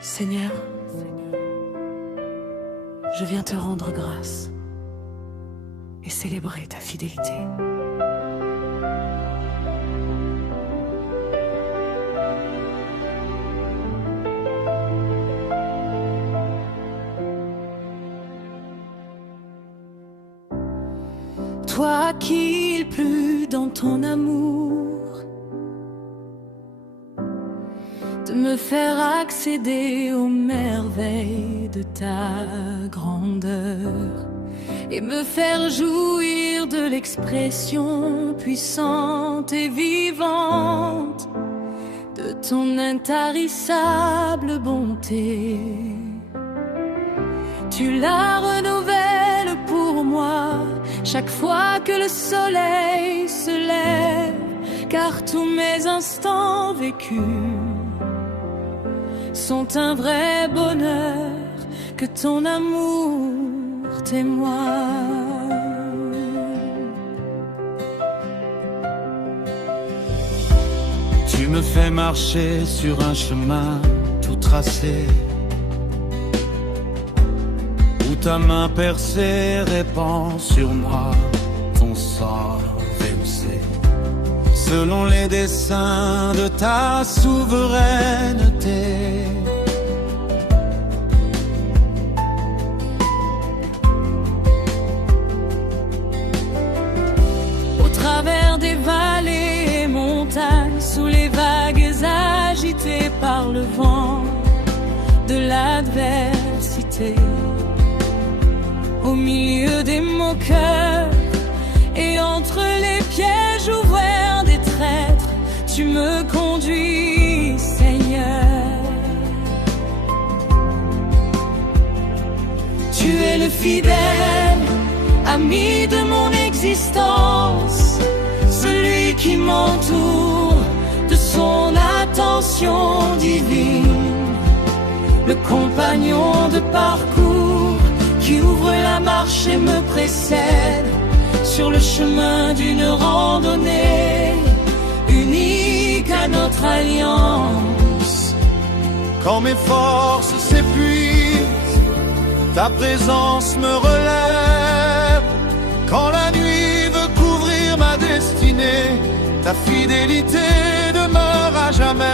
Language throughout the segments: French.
Seigneur, je viens te rendre grâce et célébrer ta fidélité. Toi qui il plut dans ton amour de me faire accéder aux merveilles de ta grandeur et me faire jouir de l'expression puissante et vivante de ton intarissable bonté. Tu la renouvelles pour moi chaque fois que le soleil se lève, car tous mes instants vécus sont un vrai bonheur que ton amour témoigne. Tu me fais marcher sur un chemin tout tracé, où ta main percée répand sur moi ton sang VOC, selon les desseins de ta souveraineté. Au travers des vallées et montagnes, sous les vagues agitées par le vent de l'adversité, au milieu des moqueurs et entre les pièges ouverts des traîtres, tu me conduis, Seigneur. Tu es le fidèle ami de mon existence, celui qui m'entoure de son attention divine, le compagnon de parcours qui ouvre la marche et me précède sur le chemin d'une randonnée unique à notre alliance. Quand mes forces s'épuisent, ta présence me relève. Quand la nuit veut couvrir ma destinée, ta fidélité demeure à jamais.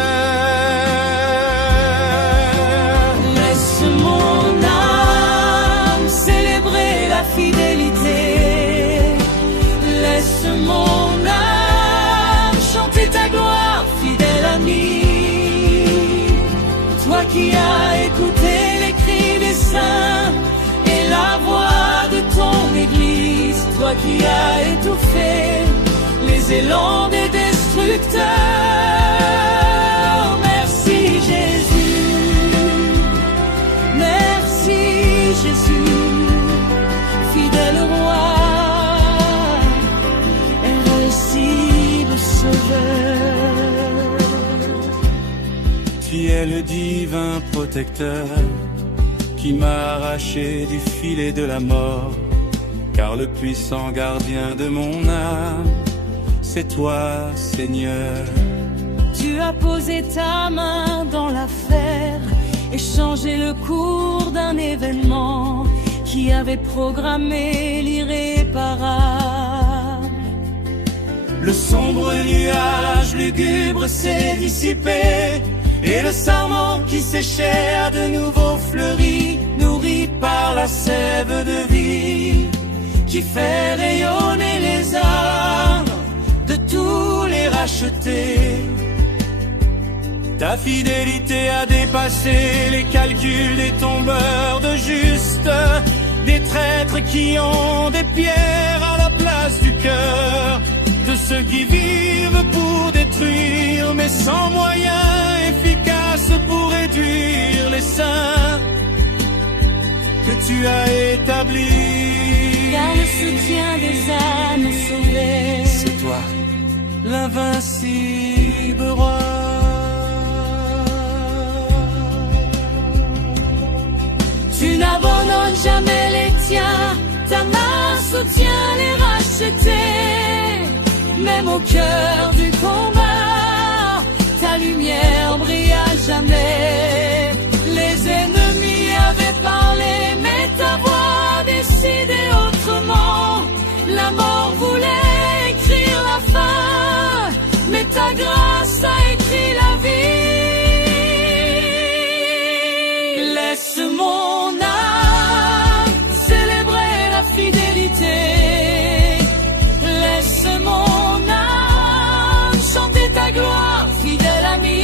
Laisse mon âme célébrer la fidélité. Laisse mon âme chanter ta gloire, fidèle ami. Toi qui as écouté les cris des saints et la voix de ton église, toi qui as étouffé les élans des destructeurs. Merci Jésus, merci Jésus, fidèle roi, invincible sauveur. Tu es le divin protecteur qui m'a arraché du filet de la mort, car le puissant gardien de mon âme, c'est toi, Seigneur. Tu as posé ta main dans l'affaire et changé le cours d'un événement qui avait programmé l'irréparable. Le sombre nuage lugubre s'est dissipé, et le sarment qui séchait a de nouveau fleuri, nourri par la sève de vie qui fait rayonner les âmes de tous les rachetés. Ta fidélité a dépassé les calculs des tombeurs de justes, des traîtres qui ont des pierres à la place du cœur, de ceux qui vivent pour détruire, mais sans moyens efficaces pour réduire les saints que tu as établis. Car le soutien des âmes sauvées, c'est toi, l'invincible roi. Tu n'abandonnes jamais les tiens, ta main soutient les rachetés. Même au cœur du combat, ta lumière brille à jamais. Mes ennemis avaient parlé, mais ta voix a décidé autrement. La mort voulait écrire la fin, mais ta grâce a écrit la vie. Laisse mon âme célébrer la fidélité. Laisse mon âme chanter ta gloire, fidèle ami.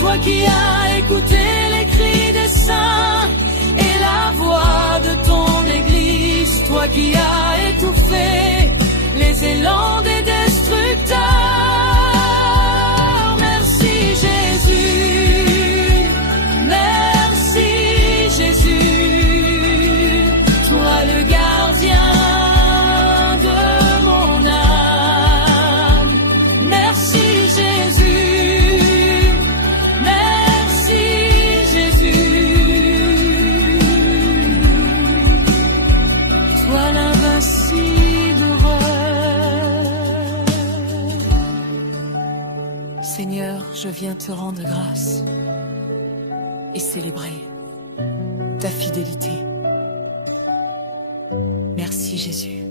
Toi qui as écouté les cris des saints et la voix de ton Église, toi qui as étouffé les élans des destructeurs. Merci Jésus, merci Jésus, toi le gardien de mon âme. Merci Jésus, merci Jésus, toi l'invincible roi. Seigneur, je viens te rendre grâce et célébrer ta fidélité. Merci Jésus.